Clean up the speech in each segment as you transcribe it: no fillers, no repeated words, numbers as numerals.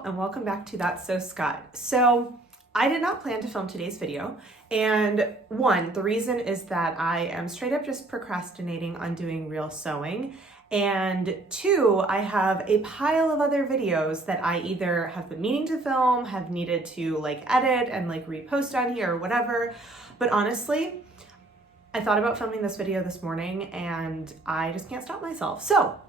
Rachel and welcome back to That's So Scott. So I did not plan to film today's video, and one, the reason is that I am straight up just procrastinating on doing real sewing, and two, I have a pile of other videos that I either have been meaning to film, have needed to edit and repost on here or whatever, but honestly, I thought about filming this video this morning and I just can't stop myself. So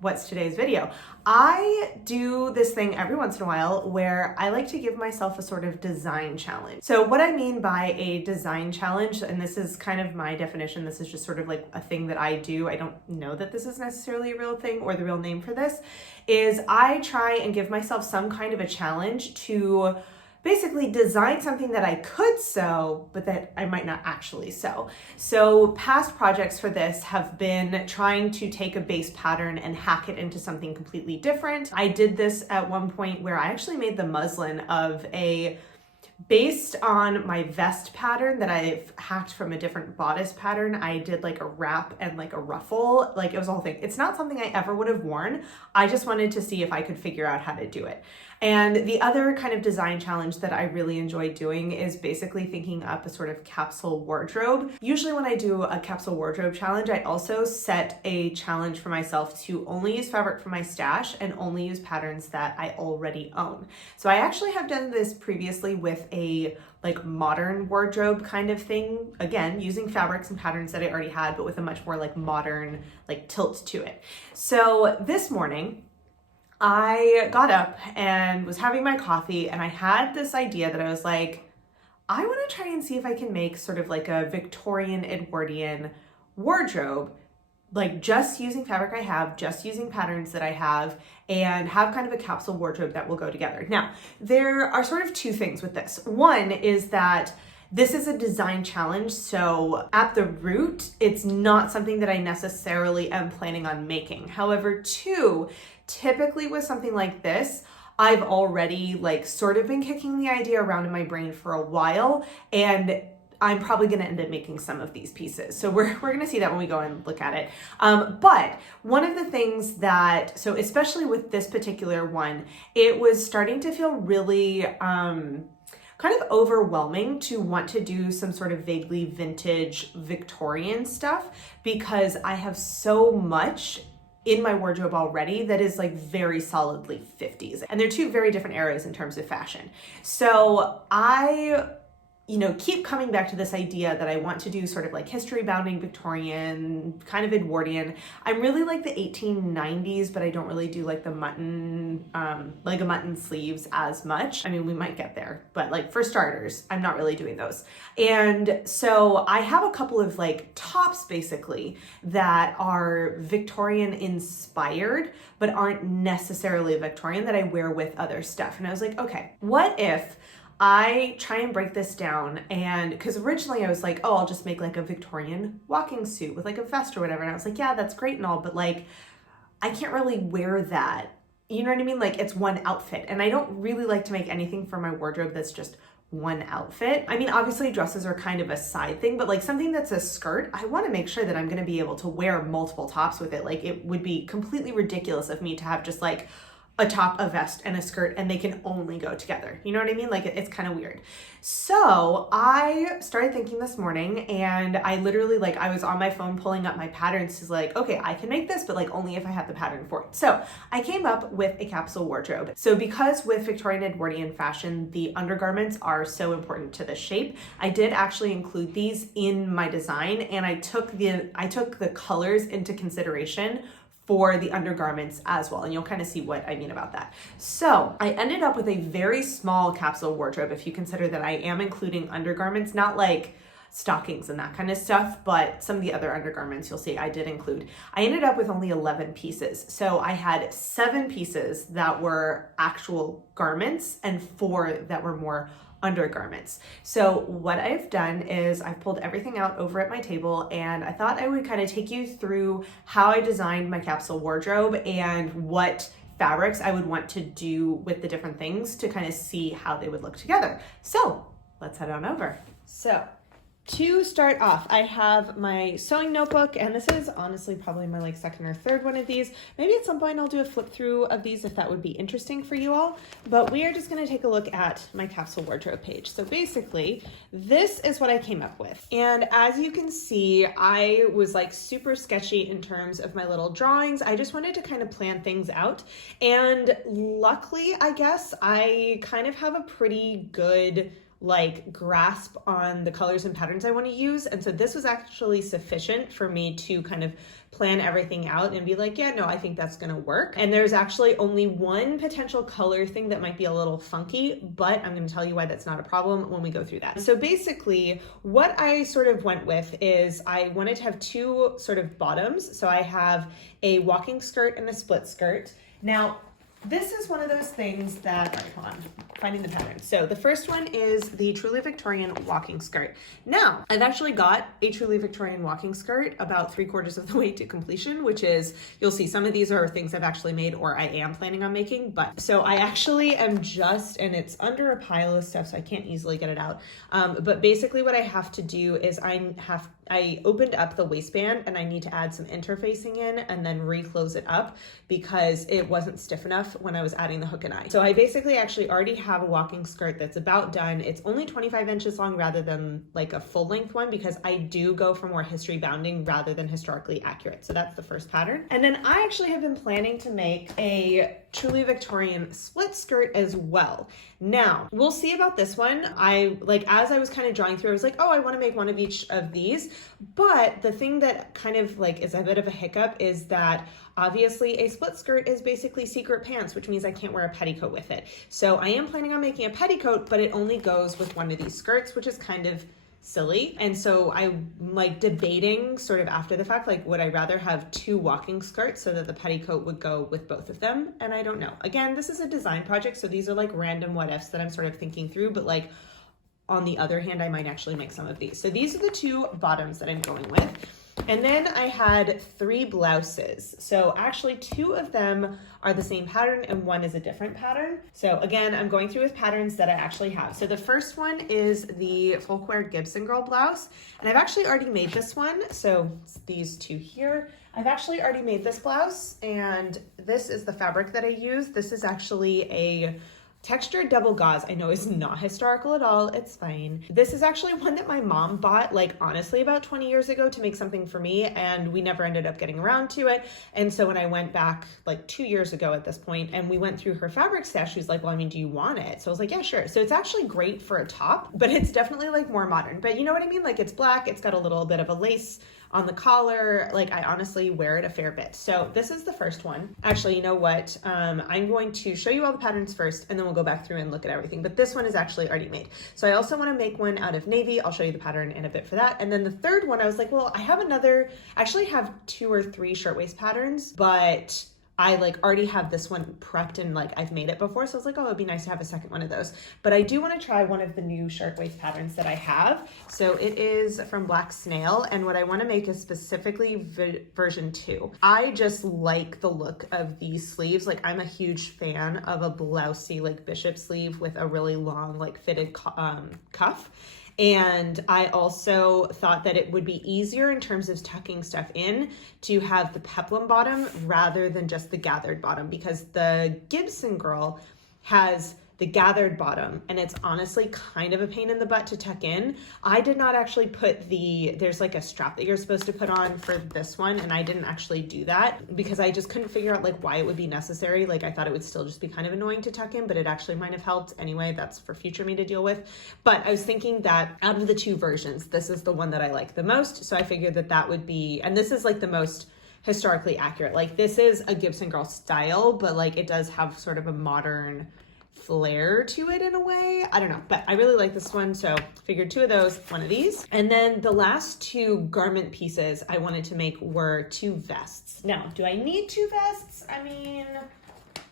what's today's video? I do this thing every once in a while where I like to give myself a sort of design challenge. So what I mean by a design challenge, and this is kind of my definition, this is just sort of a thing that I do, I don't know that this is necessarily a real thing or the real name for this, is I try and give myself some kind of a challenge to basically design something that I could sew, but that I might not actually sew. So past projects for this have been trying to take a base pattern and hack it into something completely different. I did this at one point where I actually made the muslin of based on my vest pattern that I've hacked from a different bodice pattern. I did a wrap and a ruffle, it was a whole thing. It's not something I ever would have worn. I just wanted to see if I could figure out how to do it. And the other kind of design challenge that I really enjoy doing is basically thinking up a sort of capsule wardrobe. Usually when I do a capsule wardrobe challenge, I also set a challenge for myself to only use fabric from my stash and only use patterns that I already own. So I actually have done this previously with a modern wardrobe kind of thing, again using fabrics and patterns that I already had, but with a much more modern tilt to it. So this morning I got up and was having my coffee and I had this idea that I was I want to try and see if I can make sort of a Victorian Edwardian wardrobe, just using fabric I have, just using patterns that I have, and have kind of a capsule wardrobe that will go together. Now, there are sort of two things with this. One is that this is a design challenge, so at the root, it's not something that I necessarily am planning on making. However, two, typically with something like this, I've already sort of been kicking the idea around in my brain for a while, and I'm probably gonna end up making some of these pieces. So we're gonna see that when we go and look at it. But one of the things so especially with this particular one, it was starting to feel really, kind of overwhelming to want to do some sort of vaguely vintage Victorian stuff because I have so much in my wardrobe already that is very solidly 50s. And they're two very different eras in terms of fashion. So I keep coming back to this idea that I want to do sort of history bounding Victorian, kind of Edwardian. I'm really the 1890s, but I don't really do the mutton, a mutton sleeves as much. I mean, we might get there, but for starters, I'm not really doing those. And so I have a couple of tops basically that are Victorian inspired, but aren't necessarily Victorian that I wear with other stuff. And I was okay, what if I try and break this down, and because originally I was oh, I'll just make a Victorian walking suit with a vest or whatever. And I was yeah, that's great and all, but I can't really wear that. You know what I mean? It's one outfit. And I don't really like to make anything for my wardrobe that's just one outfit. I mean, obviously dresses are kind of a side thing, but something that's a skirt, I want to make sure that I'm going to be able to wear multiple tops with it. It would be completely ridiculous of me to have just a top, a vest, and a skirt, and they can only go together. You know what I mean? It's kind of weird. So I started thinking this morning, and I literally, I was on my phone pulling up my patterns to okay, I can make this, but only if I have the pattern for it. So I came up with a capsule wardrobe. So because with Victorian Edwardian fashion, the undergarments are so important to the shape, I did actually include these in my design, and I took the colors into consideration for the undergarments as well. And you'll kind of see what I mean about that. So I ended up with a very small capsule wardrobe if you consider that I am including undergarments, not stockings and that kind of stuff, but some of the other undergarments you'll see I did include. I ended up with only 11 pieces. So I had 7 pieces that were actual garments and 4 that were more undergarments. So what I've done is I've pulled everything out over at my table, and I thought I would kind of take you through how I designed my capsule wardrobe and what fabrics I would want to do with the different things to kind of see how they would look together. So let's head on over. So To start off, I have my sewing notebook, and this is honestly probably my like second or third one of these. Maybe at some point I'll do a flip through of these if that would be interesting for you all, but we are just going to take a look at my capsule wardrobe page. So basically, this is what I came up with. And as you can see, I was like super sketchy in terms of my little drawings. I just wanted to kind of plan things out. And luckily, I guess, I kind of have a pretty good like grasp on the colors and patterns I want to use. And so this was actually sufficient for me to kind of plan everything out and be like, yeah, no, I think that's going to work. And there's actually only one potential color thing that might be a little funky, but I'm going to tell you why that's not a problem when we go through that. So basically what I sort of went with is I wanted to have two sort of bottoms. So I have a walking skirt and a split skirt. Now, this is one of those things that, all right, hold on, finding the pattern. So the first one is the Truly Victorian walking skirt. Now, I've actually got a Truly Victorian walking skirt about 3/4 of the way to completion, which is, you'll see some of these are things I've actually made or I am planning on making, but so I actually am just, and it's under a pile of stuff, so I can't easily get it out. But basically what I have to do is I opened up the waistband and I need to add some interfacing in and then reclose it up because it wasn't stiff enough when I was adding the hook and eye. So I basically actually already have a walking skirt that's about done. It's only 25 inches long rather than like a full length one because I do go for more history bounding rather than historically accurate. So that's the first pattern. And then I actually have been planning to make a Truly Victorian split skirt as well. Now, we'll see about this one. As I was kind of drawing through, I was like, oh, I want to make one of each of these. But the thing that kind of like is a bit of a hiccup is that obviously a split skirt is basically secret pants, which means I can't wear a petticoat with it. So I am planning on making a petticoat, but it only goes with one of these skirts, which is kind of silly. And so I'm like debating sort of after the fact, like, would I rather have two walking skirts so that the petticoat would go with both of them? And I don't know. Again, this is a design project, so these are like random what ifs that I'm sort of thinking through, but like on the other hand, I might actually make some of these. So these are the two bottoms that I'm going with. And then I had 3 blouses. So actually 2 of them are the same pattern and one is a different pattern. So again, I'm going through with patterns that I actually have. So the first one is the Folkware Gibson girl blouse. And I've actually already made this one. So it's these 2 here. I've actually already made this blouse and this is the fabric that I use. This is actually a textured double gauze. I know is not historical at all. It's fine. This is actually one that my mom bought, like honestly about 20 years ago to make something for me, and we never ended up getting around to it. And so when I went back like 2 years ago at this point and we went through her fabric stash, she was like, well, I mean, do you want it? So I was like, yeah, sure. So it's actually great for a top, but it's definitely like more modern. But you know what I mean? Like it's black, it's got a little bit of a lace on the collar. Like I honestly wear it a fair bit. So this is the first one. Actually, you know what? I'm going to show you all the patterns first and then we'll go back through and look at everything. But this one is actually already made. So I also want to make one out of navy. I'll show you the pattern in a bit for that. And then the third one, I was like, well, I actually have 2 or 3 shirtwaist patterns, but I like already have this one prepped and like I've made it before. So I was like, oh, it'd be nice to have a second one of those. But I do want to try one of the new shirtwaist patterns that I have. So it is from Black Snail. And what I want to make is specifically version 2. I just like the look of these sleeves. Like I'm a huge fan of a blousey like bishop sleeve with a really long like fitted cuff. And I also thought that it would be easier in terms of tucking stuff in to have the peplum bottom rather than just the gathered bottom, because the Gibson girl has the gathered bottom and it's honestly kind of a pain in the butt to tuck in. I did not actually put there's like a strap that you're supposed to put on for this one, and I didn't actually do that because I just couldn't figure out like why it would be necessary. Like I thought it would still just be kind of annoying to tuck in, but it actually might have helped. Anyway, that's for future me to deal with. But I was thinking that out of the 2 versions, this is the one that I like the most. So I figured that would be, and this is like the most historically accurate. Like this is a Gibson girl style, but like it does have sort of a modern flair to it in a way. I don't know, but I really like this one. So figured 2 of those, one of these. And then the last 2 garment pieces I wanted to make were 2 vests. Now, do I need 2 vests? I mean,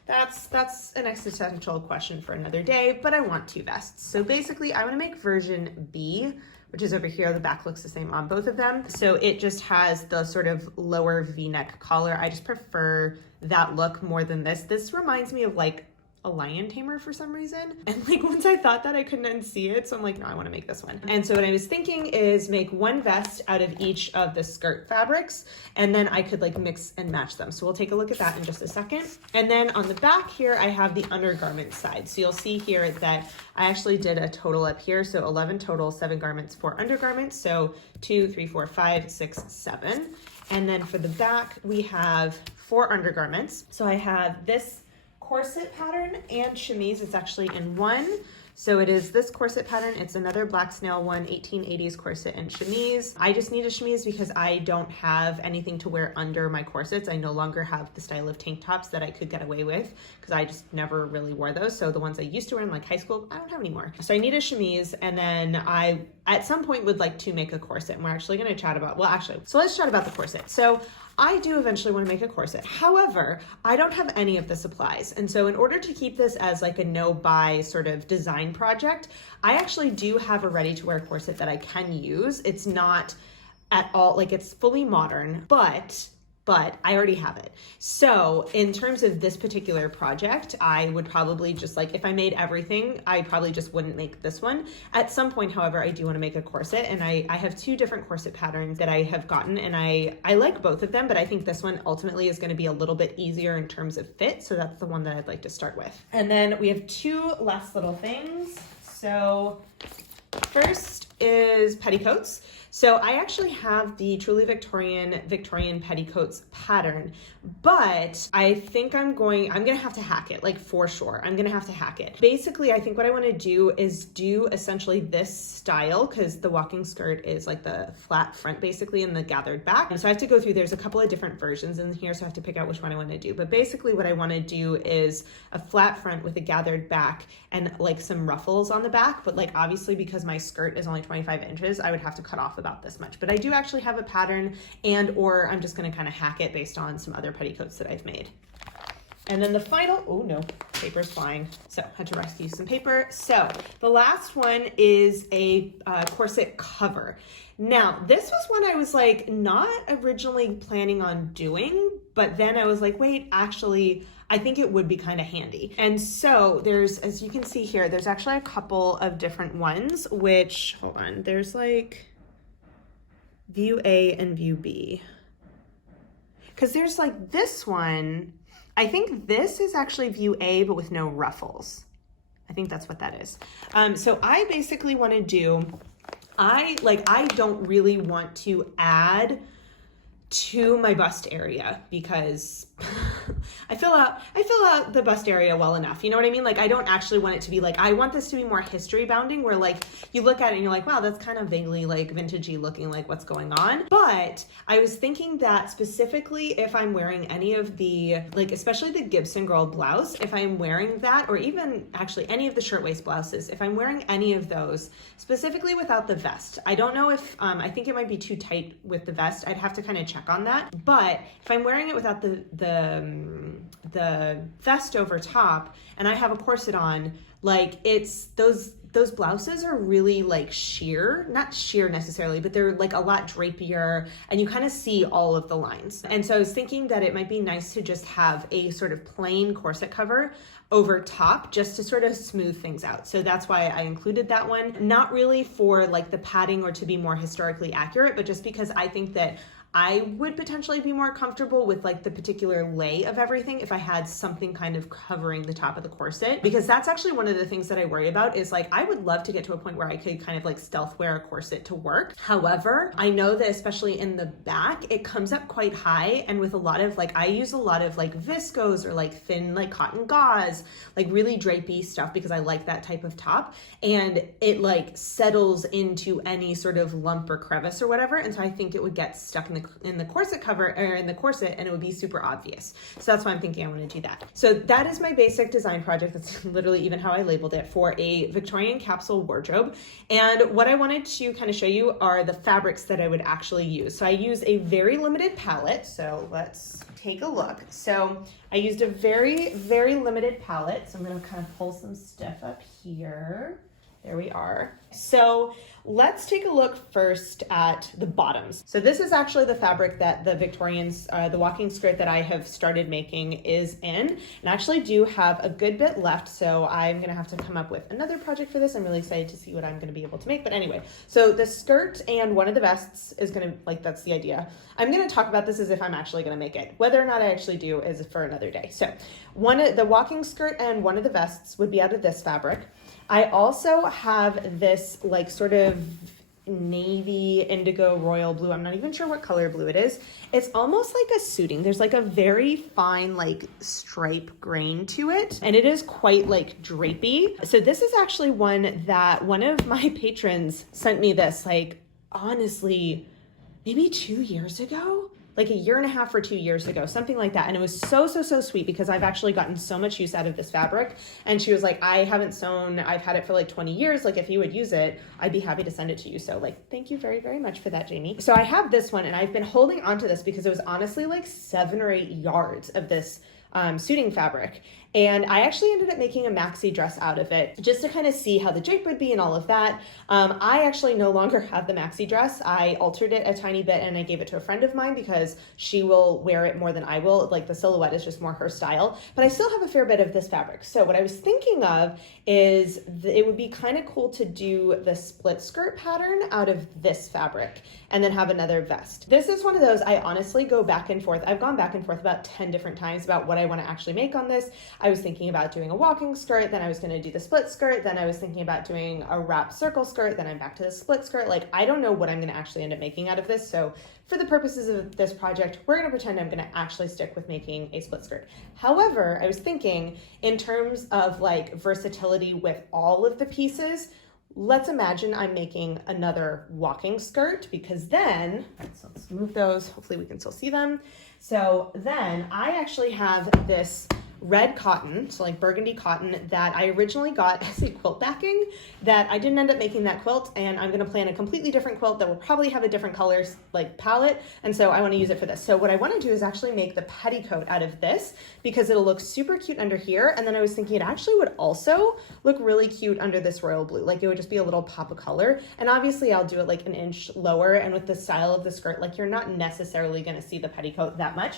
that's an existential question for another day, but I want 2 vests. So basically I want to make version B, which is over here. The back looks the same on both of them. So it just has the sort of lower V-neck collar. I just prefer that look more than this. This reminds me of like a lion tamer for some reason. And like once I thought that, I couldn't unsee it. So I'm like, no, I want to make this one. And so what I was thinking is make one vest out of each of the skirt fabrics, and then I could like mix and match them. So we'll take a look at that in just a second. And then on the back here, I have the undergarment side. So you'll see here that I actually did a total up here. So 11 total, 7 garments, 4 undergarments. So 2, 3, 4, 5, 6, 7. And then for the back, we have 4 undergarments. So I have this corset pattern and chemise. It's actually in one. So it is this corset pattern. It's another black snail one, 1880s corset and chemise. I just need a chemise because I don't have anything to wear under my corsets. I no longer have the style of tank tops that I could get away with because I just never really wore those. So the ones I used to wear in like high school, I don't have anymore. So I need a chemise, and then I at some point would like to make a corset, and we're actually going to chat about, well, actually, so let's chat about the corset. So I do eventually want to make a corset. However, I don't have any of the supplies. And so in order to keep this as like a no-buy sort of design project, I actually do have a ready-to-wear corset that I can use. It's not at all, like it's fully modern, but I already have it. So in terms of this particular project, I would probably just like, if I made everything, I probably just wouldn't make this one. At some point, however, I do want to make a corset, and I have 2 different corset patterns that I have gotten, and I like both of them, but I think this one ultimately is going to be a little bit easier in terms of fit. So that's the one that I'd like to start with. And then we have 2 last little things. So first is petticoats. So I actually have the truly Victorian petticoats pattern, but I think I'm gonna have to hack it, like for sure. I'm gonna have to hack it. Basically, I think what I wanna do is do essentially this style, because the walking skirt is like the flat front basically and the gathered back. So I have to go through, there's a couple of different versions in here, so I have to pick out which one I wanna do. But basically what I wanna do is a flat front with a gathered back and like some ruffles on the back. But like obviously because my skirt is only 25 inches, I would have to cut off about this much. But I do actually have a pattern, and or I'm just gonna kind of hack it based on some other petticoats that I've made. And then the final, oh no, paper's flying. So had to rescue some paper. So the last one is a corset cover. Now, this was one I was like not originally planning on doing, but then I was like, wait, actually, I think it would be kind of handy. And so there's, as you can see here, there's actually a couple of different ones, which, hold on, there's like view A and view B. Because there's like this one, I think this is actually view A, but with no ruffles. I think that's what that is. So I basically want to do, I don't really want to add to my bust area because I fill out the bust area well enough. You know what I mean? Like, I don't actually want it to be like, I want this to be more history bounding, where like you look at it and you're like, wow, that's kind of vaguely like vintagey looking, like what's going on. But I was thinking that specifically if I'm wearing any of the, like, especially the Gibson girl blouse, if I'm wearing that, or even actually any of the shirtwaist blouses, if I'm wearing any of those, specifically without the vest, I don't know if, I think it might be too tight with the vest. I'd have to kind of check on that. But if I'm wearing it without the vest over top and I have a corset on, like, it's those blouses are really like sheer, not sheer necessarily, but they're like a lot drapier and you kind of see all of the lines. And so I was thinking that it might be nice to just have a sort of plain corset cover over top just to sort of smooth things out. So that's why I included that one. Not really for like the padding or to be more historically accurate, but just because I think that I would potentially be more comfortable with like the particular lay of everything if I had something kind of covering the top of the corset, because that's actually one of the things that I worry about is like, I would love to get to a point where I could kind of like stealth wear a corset to work. However, I know that especially in the back, it comes up quite high. And with a lot of like, I use a lot of like viscose or like thin, like cotton gauze, like really drapey stuff because I like that type of top. And it like settles into any sort of lump or crevice or whatever. And so I think it would get stuck in the corset cover or in the corset and it would be super obvious. So that's why I'm thinking I want to do that. So that is my basic design project. That's literally even how I labeled it, for a Victorian capsule wardrobe. And what I wanted to kind of show you are the fabrics that I would actually use. So I use a very limited palette. So let's take a look. So I used a very, very limited palette. So I'm going to kind of pull some stuff up here. There we are. So let's take a look first at the bottoms. So this is actually the fabric that the Victorians, the walking skirt that I have started making is in, and I actually do have a good bit left, so I'm gonna have to come up with another project for this. I'm really excited to see what I'm gonna be able to make, but anyway, so the skirt and one of the vests is gonna, like, that's the idea. I'm gonna talk about this as if I'm actually gonna make it. Whether or not I actually do is for another day. So the walking skirt and one of the vests would be out of this fabric. I also have this like sort of navy indigo royal blue. I'm not even sure what color blue it is. It's almost like a suiting. There's like a very fine like stripe grain to it, and it is quite like drapey. So this is actually one that one of my patrons sent me this, like, honestly, maybe 2 years ago, like a year and a half or 2 years ago, something like that. And it was so sweet because I've actually gotten so much use out of this fabric. And she was like, I haven't sewn, I've had it for like 20 years. Like, if you would use it, I'd be happy to send it to you. So like, thank you very much for that, Jamie. So I have this one, and I've been holding onto this because it was honestly like 7 or 8 yards of this suiting fabric. And I actually ended up making a maxi dress out of it just to kind of see how the drape would be and all of that. I actually no longer have the maxi dress. I altered it a tiny bit and I gave it to a friend of mine because she will wear it more than I will. Like, the silhouette is just more her style, but I still have a fair bit of this fabric. So what I was thinking of is it would be kind of cool to do the split skirt pattern out of this fabric and then have another vest. This is one of those I honestly go back and forth. I've gone back and forth about 10 different times about what I want to actually make on this. I was thinking about doing a walking skirt, then I was going to do the split skirt, then I was thinking about doing a wrap circle skirt, then I'm back to the split skirt. Like, I don't know what I'm going to actually end up making out of this. So for the purposes of this project, we're going to pretend I'm going to actually stick with making a split skirt. However, I was thinking in terms of like versatility with all of the pieces, let's imagine I'm making another walking skirt, because then, so let's move those, hopefully we can still see them. So then I actually have this red cotton, so like burgundy cotton, that I originally got as a quilt backing, that I didn't end up making that quilt, and I'm going to plan a completely different quilt that will probably have a different colors like palette, and so I want to use it for this. So what I want to do is actually make the petticoat out of this because it'll look super cute under here, and then I was thinking it actually would also look really cute under this royal blue. Like, it would just be a little pop of color, and obviously I'll do it like an inch lower, and with the style of the skirt, like, you're not necessarily going to see the petticoat that much,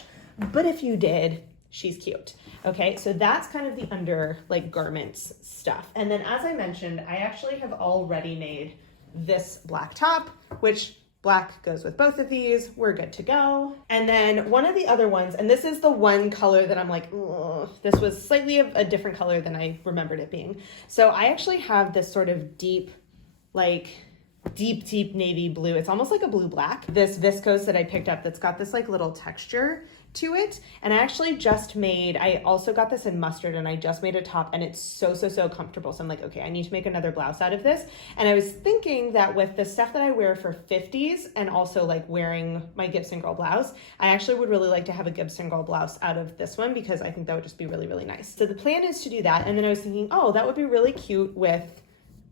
but if you did, she's cute. Okay, so that's kind of the under like garments stuff. And then, as I mentioned, I actually have already made this black top, which black goes with both of these. We're good to go. And then one of the other ones, and this is the one color that I'm like, ugh, this was slightly of a different color than I remembered it being. So I actually have this sort of deep, like deep navy blue. It's almost like a blue black. This viscose that I picked up that's got this like little texture to it, and I actually just made, I also got this in mustard, and I just made a top, and it's so comfortable. So I'm like, okay, I need to make another blouse out of this. And I was thinking that with the stuff that I wear for 50s and also like wearing my Gibson girl blouse, I actually would really like to have a Gibson girl blouse out of this one because I think that would just be really nice. So the plan is to do that. And then I was thinking, oh, that would be really cute with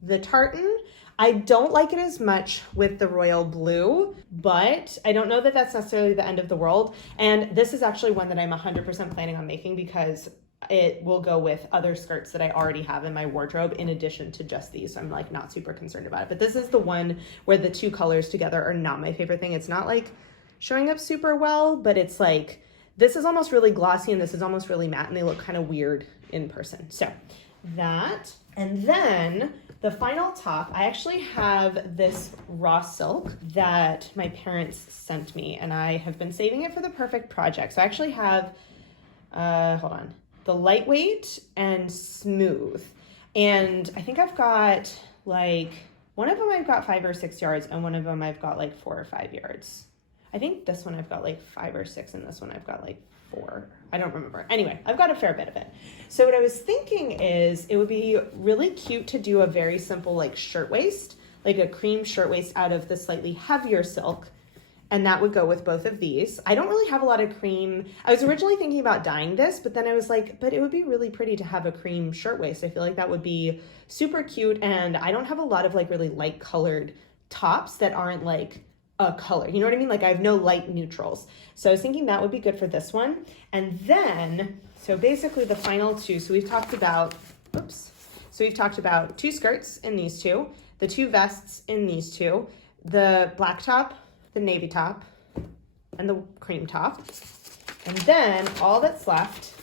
the tartan. I don't like it as much with the royal blue, but I don't know that that's necessarily the end of the world. And this is actually one that I'm 100% planning on making because it will go with other skirts that I already have in my wardrobe in addition to just these. So I'm like not super concerned about it. But this is the one where the two colors together are not my favorite thing. It's not like showing up super well, but it's like, this is almost really glossy and this is almost really matte, and they look kind of weird in person. So that, and then the final top, I actually have this raw silk that my parents sent me, and I have been saving it for the perfect project. So I actually have, hold on, the lightweight and smooth. And I think I've got like, one of them I've got 5 or 6 yards, and one of them I've got like 4 or 5 yards. I think this one I've got like 5 or 6, and this one I've got like 4. I don't remember. Anyway, I've got a fair bit of it. So what I was thinking is it would be really cute to do a very simple like shirtwaist, like a cream shirtwaist out of the slightly heavier silk. And that would go with both of these. I don't really have a lot of cream. I was originally thinking about dyeing this, but then I was like, but it would be really pretty to have a cream shirtwaist. I feel like that would be super cute. And I don't have a lot of like really light colored tops that aren't like a color, you know what I mean? Like I have no light neutrals. So I was thinking that would be good for this one. And then, so basically the final two, so we've talked about, oops. So we've talked about 2 skirts in these two. the 2 vests in these 2, the black top, the navy top, and the cream top. And then all that's left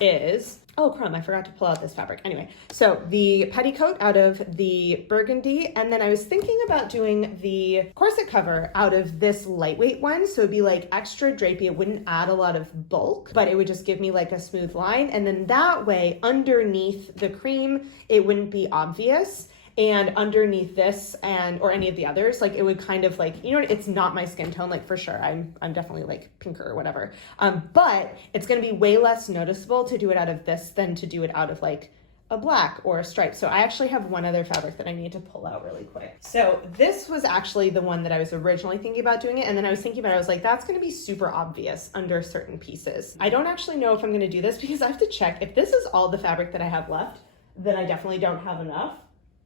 is, oh crumb, I forgot to pull out this fabric. Anyway, so the petticoat out of the burgundy, and then I was thinking about doing the corset cover out of this lightweight one. So it'd be like extra drapey. It wouldn't add a lot of bulk, but it would just give me like a smooth line. And then that way underneath the cream, it wouldn't be obvious. And underneath this or any of the others, like it would kind of like, you know, it's not my skin tone, like for sure. I'm definitely like pinker or whatever. But it's going to be way less noticeable to do it out of this than to do it out of like a black or a stripe. So I actually have one other fabric that I need to pull out really quick. So this was actually the one that I was originally thinking about doing it. And then I was thinking about it, I was like, that's going to be super obvious under certain pieces. I don't actually know if I'm going to do this because I have to check if this is all the fabric that I have left, then I definitely don't have enough.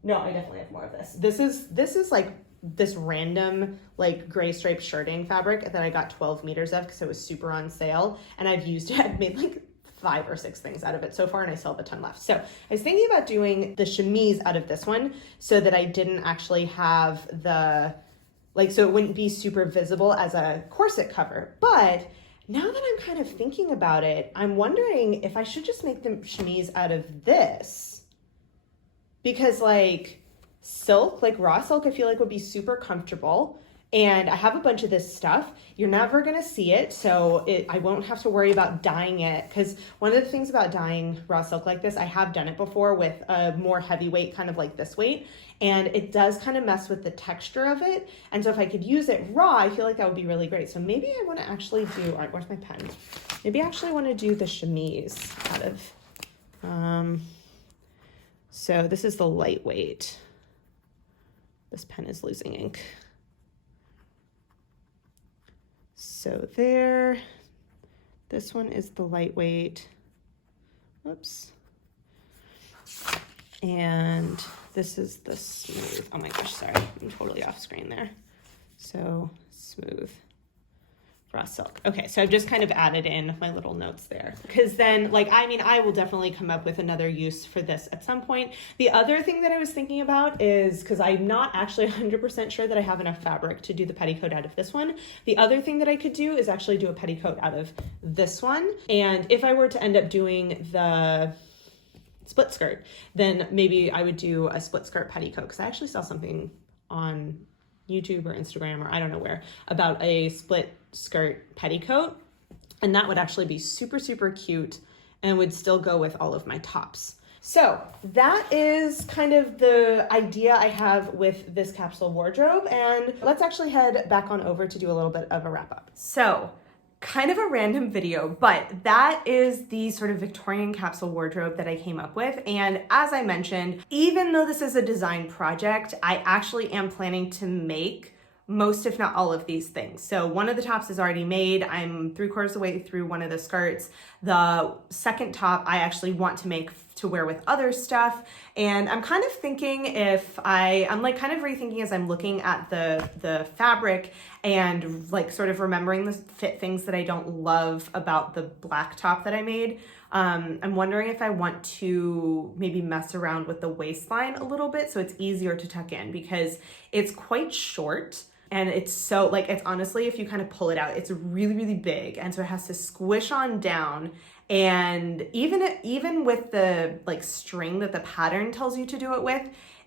No, I definitely have more of this. This is like this random like gray striped shirting fabric that I got 12 meters of because it was super on sale. And I've used it, I've made like 5 or 6 things out of it so far and I still have a ton left. So I was thinking about doing the chemise out of this one so that I didn't actually have the, like, so it wouldn't be super visible as a corset cover. But now that I'm kind of thinking about it, I'm wondering if I should just make the chemise out of this. Because like silk, like raw silk, I feel like would be super comfortable. And I have a bunch of this stuff. You're never gonna see it, so I won't have to worry about dyeing it. Because one of the things about dyeing raw silk like this, I have done it before with a more heavyweight, kind of like this weight. And it does kind of mess with the texture of it. And so if I could use it raw, I feel like that would be really great. So maybe I wanna actually do, all right, where's my pen? Maybe I actually wanna do the chemise out of, so this is the lightweight. This pen is losing ink. So there, this one is the lightweight. Oops. And this is the smooth. Oh my gosh, sorry, I'm totally off screen there. So smooth. Raw silk. Okay, so I've just kind of added in my little notes there because then like, I mean, I will definitely come up with another use for this at some point. The other thing that I was thinking about is, because I'm not actually 100% sure that I have enough fabric to do the petticoat out of this one. The other thing that I could do is actually do a petticoat out of this one. And if I were to end up doing the split skirt, then maybe I would do a split skirt petticoat because I actually saw something on YouTube or Instagram or I don't know where about a split skirt petticoat, and that would actually be super, super cute and would still go with all of my tops. So that is kind of the idea I have with this capsule wardrobe, and let's actually head back on over to do a little bit of a wrap up. So kind of a random video, but that is the sort of Victorian capsule wardrobe that I came up with. And as I mentioned, even though this is a design project, I actually am planning to make most, if not all of these things. So one of the tops is already made. I'm 3/4 of the way through one of the skirts. The second top I actually want to make to wear with other stuff. And I'm kind of thinking if I'm like kind of rethinking as I'm looking at the fabric and like sort of remembering the fit things that I don't love about the black top that I made. I'm wondering if I want to maybe mess around with the waistline a little bit so it's easier to tuck in because it's quite short. And it's so like, it's honestly, if you kind of pull it out, it's really, really big. And so it has to squish on down. And even with the like string that the pattern tells you to do it with,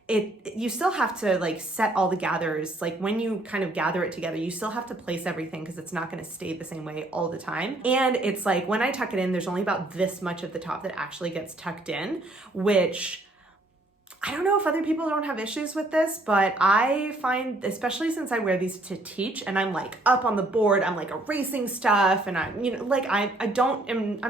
you still have to like set all the gathers. Like when you kind of gather it together, you still have to place everything because it's not going to stay the same way all the time. And it's like when I tuck it in, there's only about this much of the top that actually gets tucked in, which I don't know if other people don't have issues with this, but I find, especially since I wear these to teach and I'm like up on the board, I'm like erasing stuff and I'm, you know, like I'm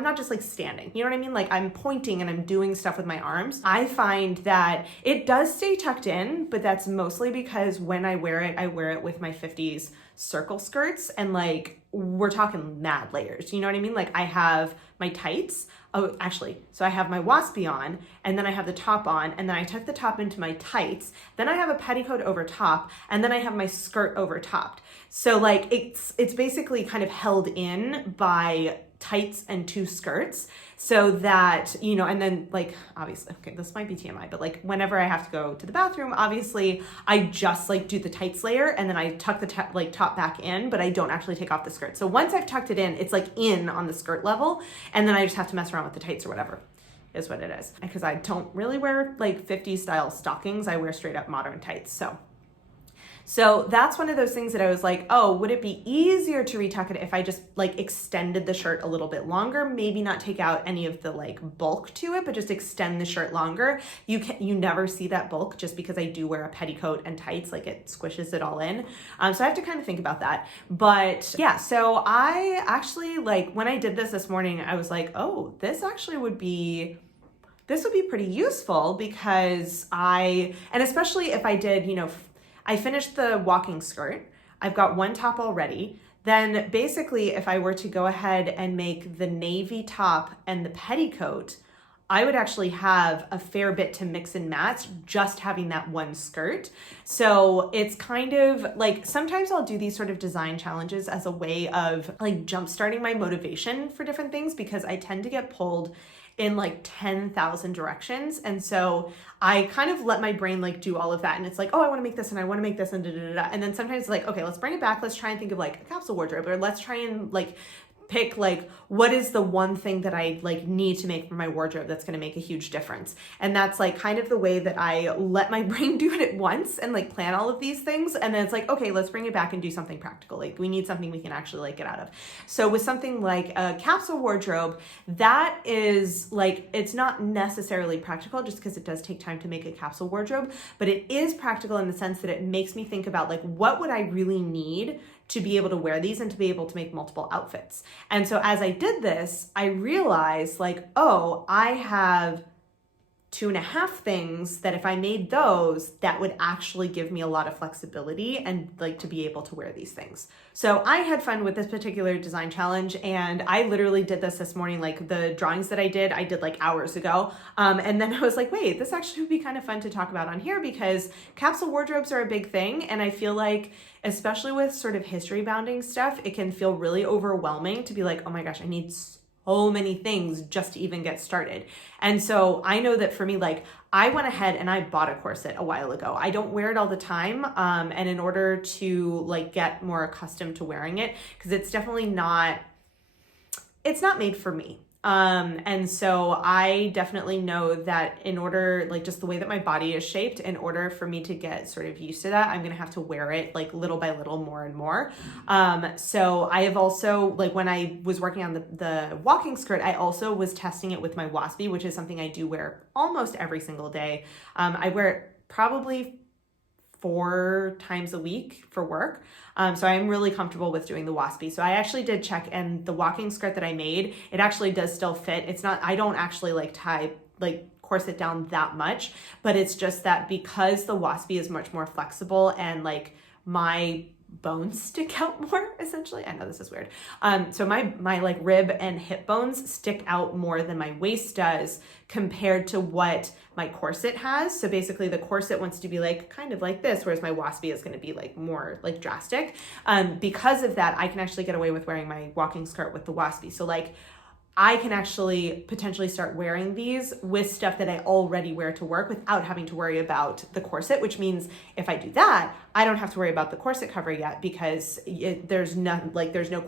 not just like standing, you know what I mean? Like I'm pointing and I'm doing stuff with my arms. I find that it does stay tucked in, but that's mostly because when I wear it with my 50s circle skirts and like, we're talking mad layers, you know what I mean? Like I have my tights. Oh, actually, so I have my waspy on and then I have the top on and then I tuck the top into my tights. Then I have a petticoat over top and then I have my skirt over top. So like it's basically kind of held in by tights and 2 skirts so that, you know, and then like, obviously, okay, this might be TMI, but like whenever I have to go to the bathroom, obviously I just like do the tights layer and then I tuck the top back in, but I don't actually take off the skirt. So once I've tucked it in, it's like in on the skirt level, and then I just have to mess around with the tights or whatever is what it is. Because I don't really wear like 50s style stockings. I wear straight up modern tights. So that's one of those things that I was like, oh, would it be easier to retuck it if I just like extended the shirt a little bit longer? Maybe not take out any of the like bulk to it, but just extend the shirt longer. You never see that bulk just because I do wear a petticoat and tights, like it squishes it all in. So I have to kind of think about that. But yeah, so I actually like when I did this morning, I was like, oh, this would be pretty useful because and especially if I did, you know, I finished the walking skirt. I've got one top already. Then basically, if I were to go ahead and make the navy top and the petticoat, I would actually have a fair bit to mix and match just having that one skirt. So it's kind of like, sometimes I'll do these sort of design challenges as a way of like jumpstarting my motivation for different things because I tend to get pulled in like 10,000 directions. And so I kind of let my brain like do all of that. And it's like, oh, I want to make this and I want to make this and da, da, da, da. And then sometimes it's like, okay, let's bring it back. Let's try and think of like a capsule wardrobe, or let's try and like pick like what is the one thing that I like need to make for my wardrobe that's going to make a huge difference. And that's like kind of the way that I let my brain do it at once and like plan all of these things. And then it's like, okay, let's bring it back and do something practical. Like we need something we can actually like get out of. So with something like a capsule wardrobe, that is like, it's not necessarily practical just because it does take time to make a capsule wardrobe, but it is practical in the sense that it makes me think about like, what would I really need to be able to wear these and to be able to make multiple outfits. And so as I did this, I realized like, oh, I have 2.5 things that if I made those, that would actually give me a lot of flexibility and like to be able to wear these things. So I had fun with this particular design challenge, and I literally did this morning. Like the drawings that I did like hours ago. And then I was like, wait, this actually would be kind of fun to talk about on here because capsule wardrobes are a big thing. And I feel like, especially with sort of history bounding stuff, it can feel really overwhelming to be like, oh my gosh, I need so many things just to even get started. And so I know that for me, like I went ahead and I bought a corset a while ago. I don't wear it all the time. And in order to like get more accustomed to wearing it, because it's definitely not made for me. And so I definitely know that in order, like just the way that my body is shaped, in order for me to get sort of used to that, I'm going to have to wear it like little by little more and more. So I have also, like when I was working on the walking skirt, I also was testing it with my waspy, which is something I do wear almost every single day. I wear it probably 4 times a week for work. So I'm really comfortable with doing the waspy. So I actually did check, and the walking skirt that I made, it actually does still fit. It's not, I don't actually like tie, like corset down that much, but it's just that because the waspy is much more flexible and like my bones stick out more, essentially. I know this is weird. So my like rib and hip bones stick out more than my waist does compared to what my corset has. So basically the corset wants to be like kind of like this, whereas my waspy is going to be like more like drastic. Because of that, I can actually get away with wearing my walking skirt with the waspy. So like I can actually potentially start wearing these with stuff that I already wear to work without having to worry about the corset, which means if I do that, I don't have to worry about the corset cover yet because there's no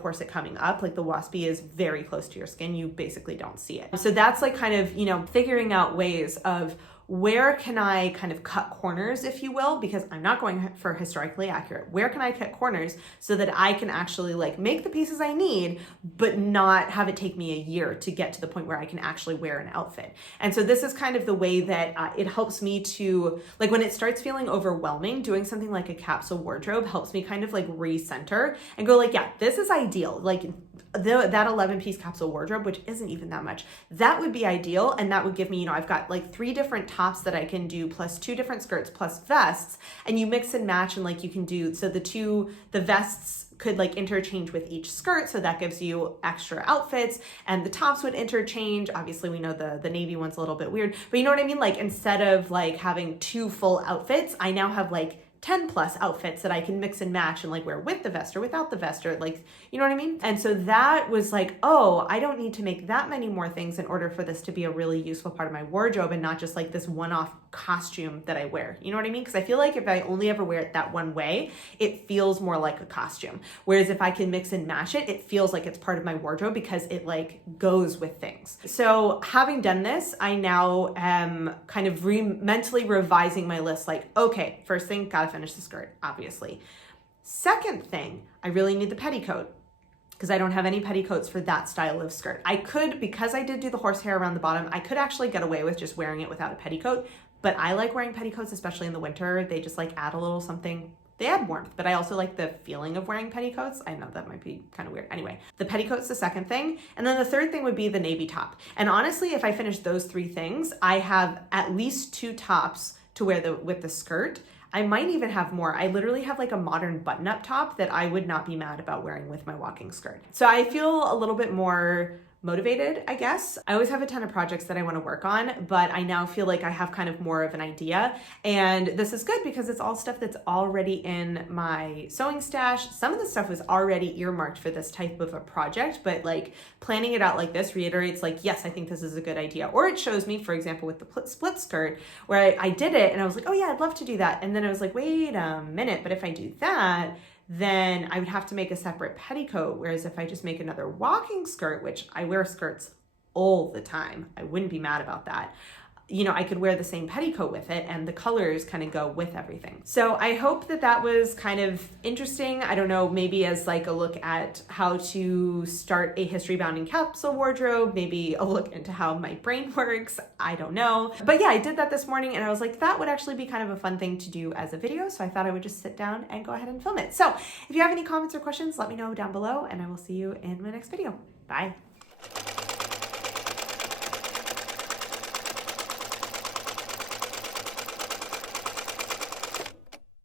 corset coming up. Like the waspy is very close to your skin. You basically don't see it. So that's like kind of, you know, figuring out ways of where can I kind of cut corners, if you will, because I'm not going for historically accurate. Where can I cut corners so that I can actually like make the pieces I need, but not have it take me a year to get to the point where I can actually wear an outfit. And so this is kind of the way that it helps me to, like when it starts feeling overwhelming, doing something like a capsule wardrobe helps me kind of like recenter and go like, yeah, this is ideal. Like that 11-piece capsule wardrobe, which isn't even that much, that would be ideal. And that would give me, you know, I've got like 3 different tops that I can do, plus 2 different skirts, plus vests, and you mix and match. And like you can do, so the vests could like interchange with each skirt. So that gives you extra outfits, and the tops would interchange. Obviously we know the navy one's a little bit weird, but you know what I mean? Like instead of like having 2 full outfits, I now have like 10 plus outfits that I can mix and match and like wear with the vest or without the vest, or like, you know what I mean? And so that was like, oh, I don't need to make that many more things in order for this to be a really useful part of my wardrobe and not just like this one-off costume that I wear. You know what I mean? Because I feel like if I only ever wear it that one way, it feels more like a costume. Whereas if I can mix and match it, it feels like it's part of my wardrobe because it like goes with things. So having done this, I now am kind of mentally revising my list. Like, okay, first thing, gotta finish the skirt, obviously. Second thing, I really need the petticoat, because I don't have any petticoats for that style of skirt. I could, because I did do the horsehair around the bottom, I could actually get away with just wearing it without a petticoat, but I like wearing petticoats, especially in the winter. They just like add a little something. They add warmth, but I also like the feeling of wearing petticoats. I know that might be kind of weird. Anyway, the petticoat's the second thing. And then the third thing would be the navy top. And honestly, if I finish those three things, I have at least 2 tops to wear with the skirt. I might even have more. I literally have like a modern button-up top that I would not be mad about wearing with my walking skirt. So I feel a little bit more motivated, I guess. I always have a ton of projects that I want to work on, but I now feel like I have kind of more of an idea. And this is good because it's all stuff that's already in my sewing stash. Some of the stuff was already earmarked for this type of a project, but like planning it out like this reiterates like, yes, I think this is a good idea. Or it shows me, for example, with the split skirt where I did it and I was like, oh yeah, I'd love to do that. And then I was like, wait a minute, but if I do that, then I would have to make a separate petticoat. Whereas if I just make another walking skirt, which I wear skirts all the time, I wouldn't be mad about that. You know, I could wear the same petticoat with it and the colors kind of go with everything. So I hope that that was kind of interesting. I don't know, maybe as like a look at how to start a history bounding capsule wardrobe, maybe a look into how my brain works. I don't know. But yeah, I did that this morning and I was like, that would actually be kind of a fun thing to do as a video. So I thought I would just sit down and go ahead and film it. So if you have any comments or questions, let me know down below and I will see you in my next video. Bye.